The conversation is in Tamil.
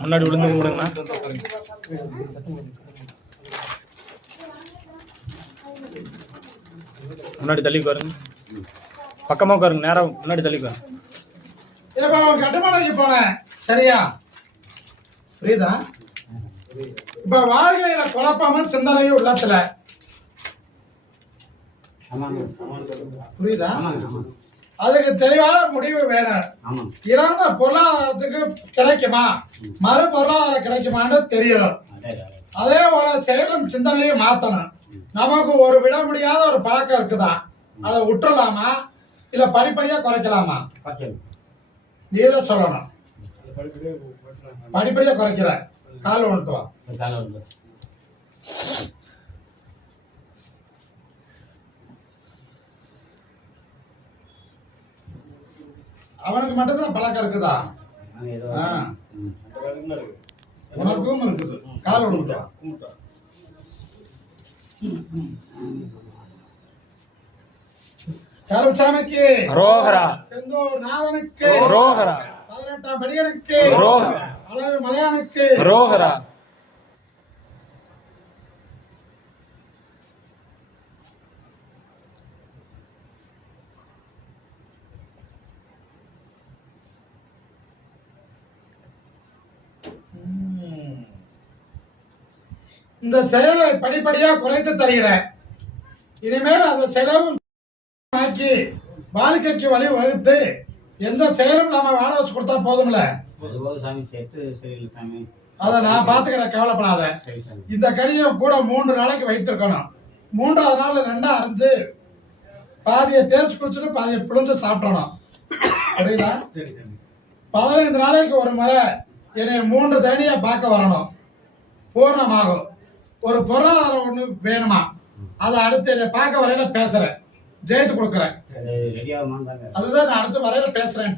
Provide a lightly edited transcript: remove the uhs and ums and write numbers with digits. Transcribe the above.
முன்னாடி விழுந்து கும்பிடுங்கண்ணா. முன்னாடி தள்ளி உட்காருங்க. பக்கமா உட்காருங்க. நேரம் முன்னாடி தள்ளி உட்காருங்க. ஏப்பா அவன் கட்டுமானக்கு போனேன் சரியா புரியுதா? இப்ப வாழ்க்கையில குழப்பமும் சிந்தனையும் உள்ளத்துல புரியுதா? அதுக்கு தெளிவான முடிவு வேணும். இழந்த பொருளாதாரத்துக்கு கிடைக்குமா, மறு பொருளாதாரம் கிடைக்குமான்னு தெரியணும். அதே போல செயலும் சிந்தனையும் மாத்தணும். நமக்கு ஒரு விட முடியாத ஒரு பழக்கம் இருக்குதா, அதை விட்டுறலாமா இல்ல படிப்படியா குறைக்கலாமா? நீதான் சொல்லணும். படிப்படியா குறைக்கிற கால் ஒன்றுவா அவனுக்கு மட்டும்தான் பழக்கம் இருக்குதா? உனக்கும் இருக்குது. கால் ஒன்றுவா கருச்சாமிக்கு ரோஹரா, செந்தூர் நாதனுக்கு ரோஹரா, 18ஆம் படியனுக்கு ரோஹரா, அளவு மலையானுக்கு ரோஹரா. இந்த செயலை படிப்படியா குறைத்து தருகிறேன். இனிமேல் அந்த செலவும் ஆக்கி வாழ்க்கைக்கு வழி வகுத்து எந்த செயலும் நாம வாழ வச்சு கொடுத்தா போதும்ல. அதை நான் பாத்துக்கிறேன், கவலைப்படாத. இந்த கனியை கூட 3 நாளைக்கு வைத்திருக்கணும். 3ஆவது நாள் 2ஆ அரைஞ்சு பாதியை தேய்ச்சி குடிச்சுட்டு பாதியை பிழிஞ்சு சாப்பிடணும். புரியுதா? 15 நாளைக்கு ஒரு முறை என்னை 3 தனியா பார்க்க வரணும். பூர்ணமாகும். ஒரு பொருளாதாரம் ஒண்ணு வேணுமா, அதை அடுத்து என்னை பார்க்க வரையில பேசுறேன், ஜெயித்து கொடுக்குறேன். அதுதான் நான் அடுத்த வரையில பேசுறேன்.